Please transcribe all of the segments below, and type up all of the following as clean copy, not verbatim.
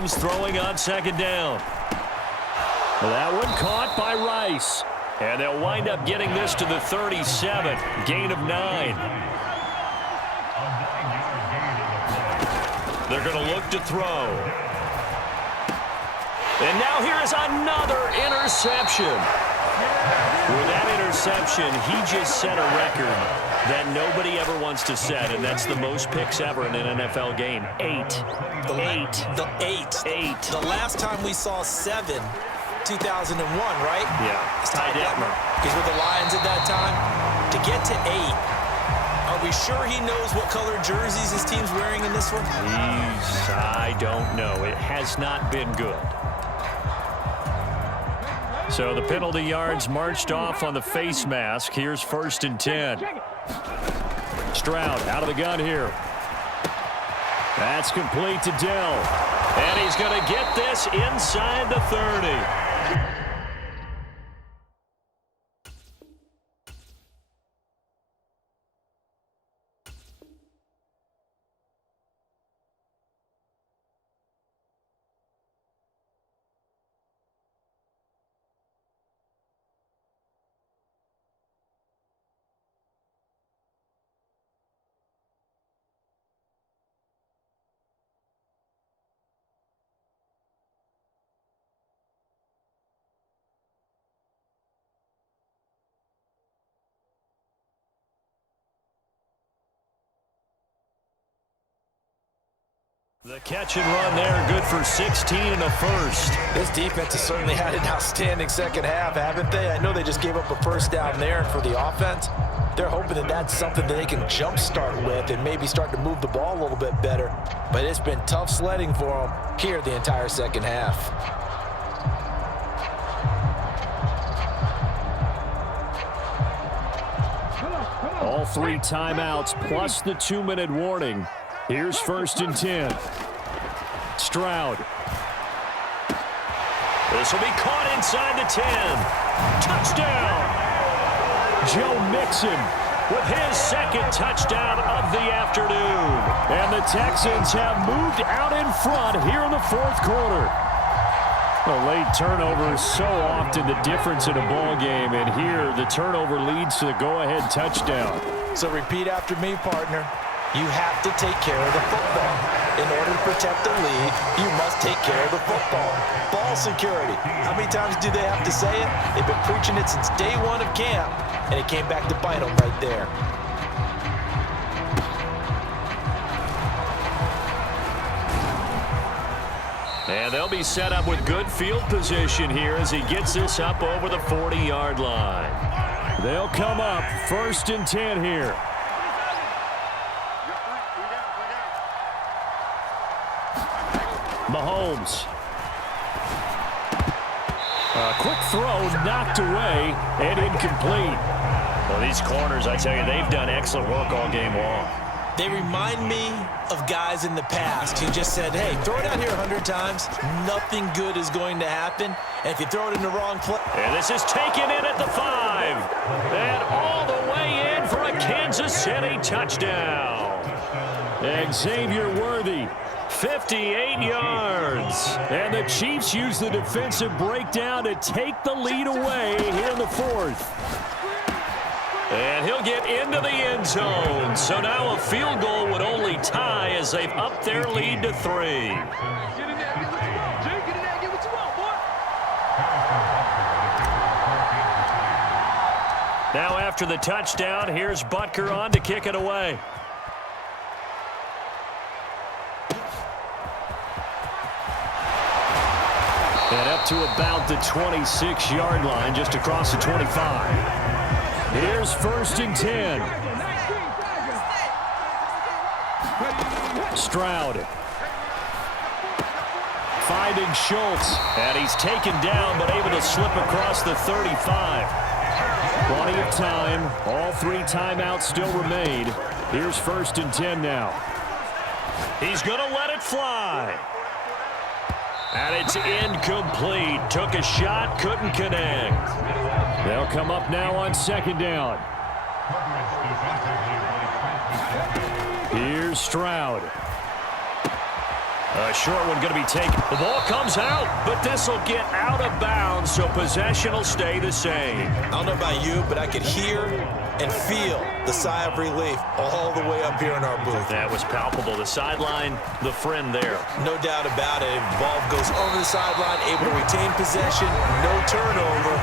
Mahomes throwing on second down. That one caught by Rice. And they'll wind up getting this to the 37. Gain of 9. They're going to look to throw. And now here is another interception. With that interception, he just set a record that nobody ever wants to set, and that's the most picks ever in an NFL game. 8. The last time we saw 7, 2001, right? Yeah. It's Ty Detmer. Because with the Lions at that time, to get to 8, are we sure he knows what color jerseys his team's wearing in this one? I don't know. It has not been good. So the penalty yards marched off on the face mask. Here's 1st and 10. Stroud out of the gun here. That's complete to Dell. And he's going to get this inside the 30. The catch and run there, good for 16 and a first. This defense has certainly had an outstanding second half, haven't they? I know they just gave up a first down there, and for the offense, they're hoping that that's something that they can jumpstart with and maybe start to move the ball a little bit better. But it's been tough sledding for them here the entire second half. All 3 timeouts plus the 2-minute warning. Here's 1st and 10. Stroud. This will be caught inside the 10. Touchdown! Joe Mixon with his 2nd touchdown of the afternoon. And the Texans have moved out in front here in the 4th quarter. A late turnover is so often the difference in a ball game, and here the turnover leads to the go-ahead touchdown. So repeat after me, partner. You have to take care of the football. In order to protect the lead, you must take care of the football. Ball security. How many times do they have to say it? They've been preaching it since day 1 of camp, and it came back to bite them right there. And they'll be set up with good field position here as he gets this up over the 40-yard line. They'll come up 1st and 10 here. Mahomes. A quick throw knocked away and incomplete. Well, these corners, I tell you, they've done excellent work all game long. They remind me of guys in the past who just said, hey, throw it out here 100 times. Nothing good is going to happen. And if you throw it in the wrong place. And this is taken in at the 5. And all the way in for a Kansas City touchdown. Xavier Worthy. 58 yards. And the Chiefs use the defensive breakdown to take the lead away here in the 4th. And he'll get into the end zone. So now a field goal would only tie as they've upped their lead to 3. Now after the touchdown, here's Butker on to kick it away. And up to about the 26-yard line, just across the 25. Here's 1st and 10. Stroud. Finding Schultz. And he's taken down, but able to slip across the 35. Plenty of time. All 3 timeouts still remain. Here's 1st and 10 now. He's going to let it fly. And it's incomplete. Took a shot, couldn't connect. They'll come up now on 2nd down. Here's Stroud. A short one going to be taken. The ball comes out, but this will get out of bounds, so possession will stay the same. I don't know about you, but I could hear and feel the sigh of relief all the way up here in our booth. That was palpable. The sideline, the friend there. No doubt about it. Ball goes over the sideline, able to retain possession, no turnover.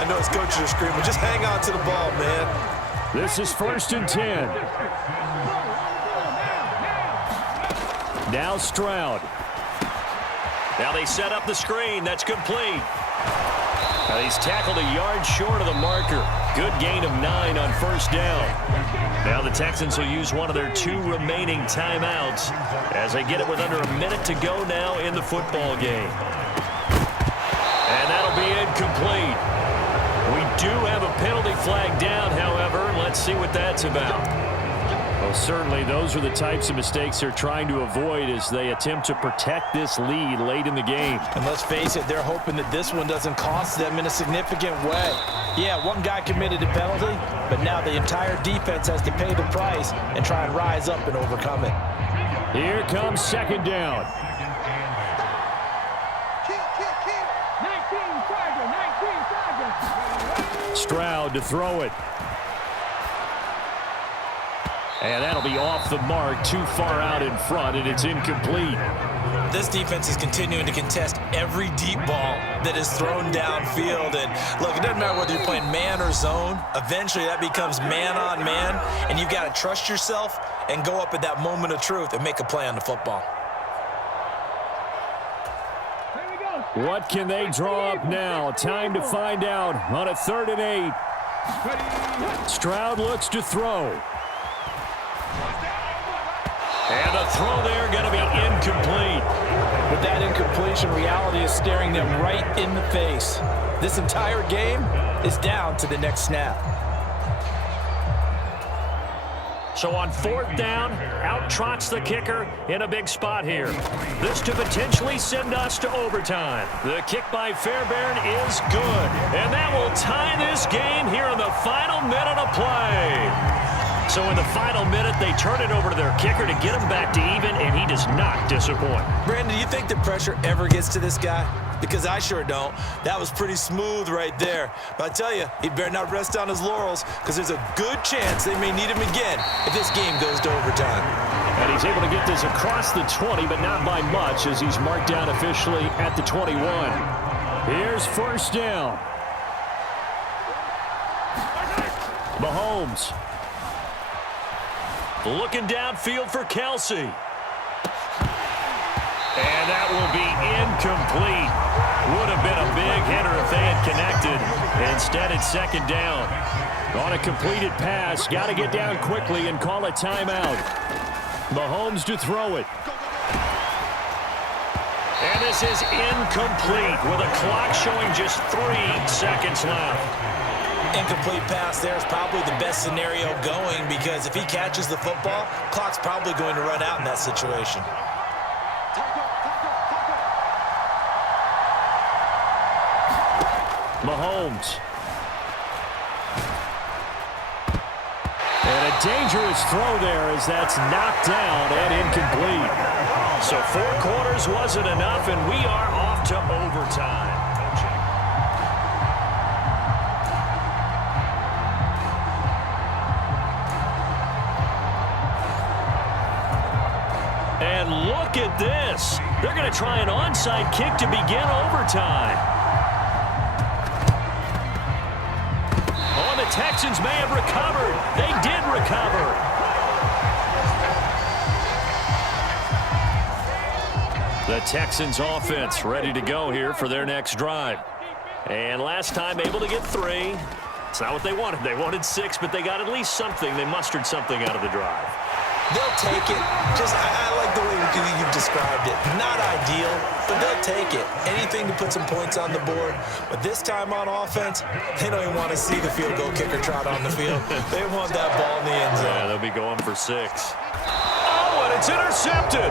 I know his coaches are screaming, just hang on to the ball, man. This is 1st and 10. Now Stroud. Now they set up the screen. That's complete. Now he's tackled a yard short of the marker. Good gain of 9 on 1st down. Now the Texans will use one of their 2 remaining timeouts as they get it with under a minute to go now in the football game. And that'll be incomplete. We do have a penalty flag down, however. Let's see what that's about. Well, certainly those are the types of mistakes they're trying to avoid as they attempt to protect this lead late in the game. And let's face it, they're hoping that this one doesn't cost them in a significant way. Yeah, one guy committed a penalty, but now the entire defense has to pay the price and try and rise up and overcome it. Here comes 2nd down. 19 Charger. Stroud to throw it. And that'll be off the mark, too far out in front, and it's incomplete. This defense is continuing to contest every deep ball that is thrown downfield. And look, it doesn't matter whether you're playing man or zone. Eventually, that becomes man on man, and you've got to trust yourself and go up at that moment of truth and make a play on the football. What can they draw up now? Time to find out on a 3rd and 8. Stroud looks to throw. And the throw there going to be incomplete. With that incompletion, reality is staring them right in the face. This entire game is down to the next snap. So on 4th down, out trots the kicker in a big spot here. This to potentially send us to overtime. The kick by Fairbairn is good. And that will tie this game here in the final minute of play. So in the final minute, they turn it over to their kicker to get him back to even, and he does not disappoint. Brandon, do you think the pressure ever gets to this guy? Because I sure don't. That was pretty smooth right there. But I tell you, he better not rest on his laurels because there's a good chance they may need him again if this game goes to overtime. And he's able to get this across the 20, but not by much as he's marked down officially at the 21. Here's 1st down. Mahomes. Looking downfield for Kelsey. And that will be incomplete. Would have been a big hitter if they had connected. Instead, it's 2nd down. On a completed pass, got to get down quickly and call a timeout. Mahomes to throw it. And this is incomplete with a clock showing just 3 seconds left. Incomplete pass there is probably the best scenario going because if he catches the football, clock's probably going to run out in that situation. Mahomes. And a dangerous throw there as that's knocked down and incomplete. So 4 quarters wasn't enough, and we are off to overtime. And look at this. They're going to try an onside kick to begin overtime. Oh, the Texans may have recovered. They did recover. The Texans offense ready to go here for their next drive. And last time able to get 3. It's not what they wanted. They wanted 6, but they got at least something. They mustered something out of the drive. They'll take it. I like the way you've described it. Not ideal, but they'll take it. Anything to put some points on the board. But this time on offense, they don't even want to see the field goal kicker trot on the field. They want that ball in the end zone. Yeah, they'll be going for 6. Oh, and it's intercepted.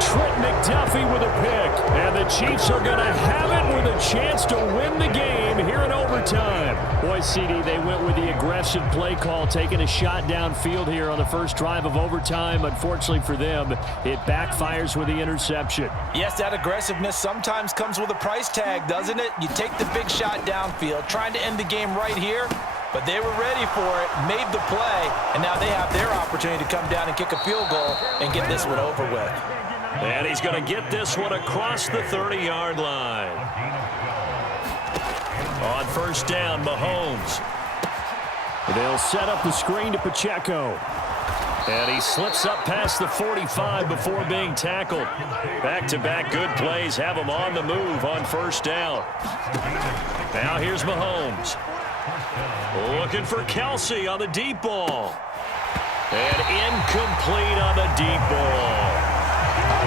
Trent McDuffie with a pick. And the Chiefs are going to have it with a chance to win the game here in overtime. Boy, CD, they went with the aggressive play call, taking a shot downfield here on the first drive of overtime. Unfortunately for them, it backfires with the interception. Yes, that aggressiveness sometimes comes with a price tag, doesn't it? You take the big shot downfield, trying to end the game right here, but they were ready for it, made the play, and now they have their opportunity to come down and kick a field goal and get this one over with. And he's going to get this one across the 30-yard line. On first down, Mahomes. They'll set up the screen to Pacheco. And he slips up past the 45 before being tackled. Back-to-back good plays have him on the move on first down. Now here's Mahomes. Looking for Kelsey on the deep ball. And incomplete on the deep ball.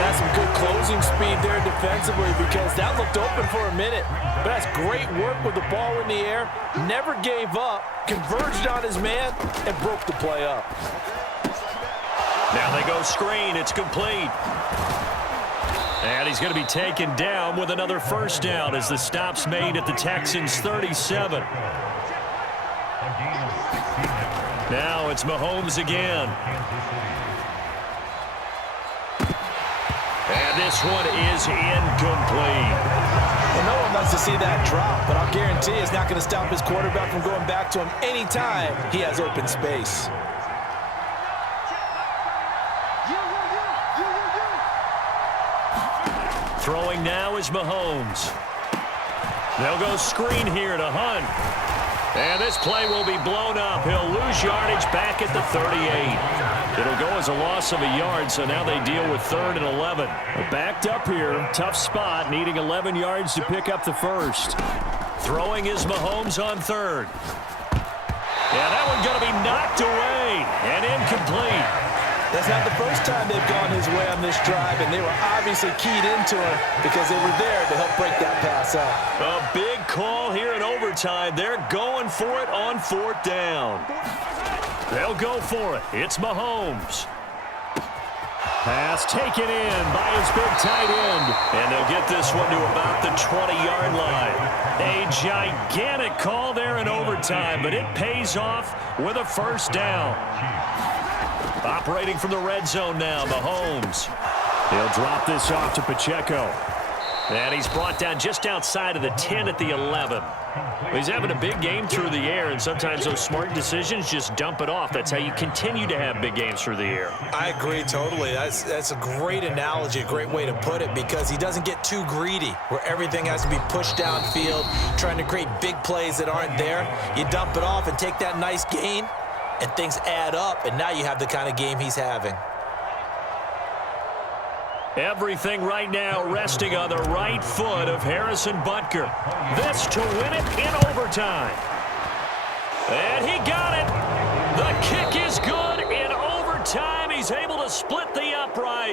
That's some good closing speed there defensively because that looked open for a minute. But that's great work with the ball in the air. Never gave up, converged on his man, and broke the play up. Now they go screen. It's complete. And he's going to be taken down with another first down as the stop's made at the Texans' 37. Now it's Mahomes again. And this one is incomplete. Well, no one wants to see that drop, but I'll guarantee it's not going to stop his quarterback from going back to him anytime he has open space. Throwing now is Mahomes. They'll go screen here to Hunt. And this play will be blown up. He'll lose yardage back at the 38. It'll go as a loss of a yard, so now they deal with 3rd and 11. Backed up here, tough spot, needing 11 yards to pick up the first. Throwing is Mahomes on 3rd. Yeah, that one going to be knocked away and incomplete. That's not the first time they've gone his way on this drive, and they were obviously keyed into him because they were there to help break that pass up. A big call here in overtime. They're going for it on 4th down. They'll go for it. It's Mahomes. Pass taken in by his big tight end. And they'll get this one to about the 20-yard line. A gigantic call there in overtime, but it pays off with a first down. Operating from the red zone now, Mahomes. He'll drop this off to Pacheco. And he's brought down just outside of the 10 at the 11. He's having a big game through the air, and sometimes those smart decisions just dump it off. That's how you continue to have big games through the air. I agree totally. That's a great analogy, a great way to put it, because he doesn't get too greedy where everything has to be pushed downfield, trying to create big plays that aren't there. You dump it off and take that nice gain, and things add up, and now you have the kind of game he's having. Everything right now resting on the right foot of Harrison Butker. This to win it in overtime. And he got it. The kick is good in overtime. He's able to split the upright.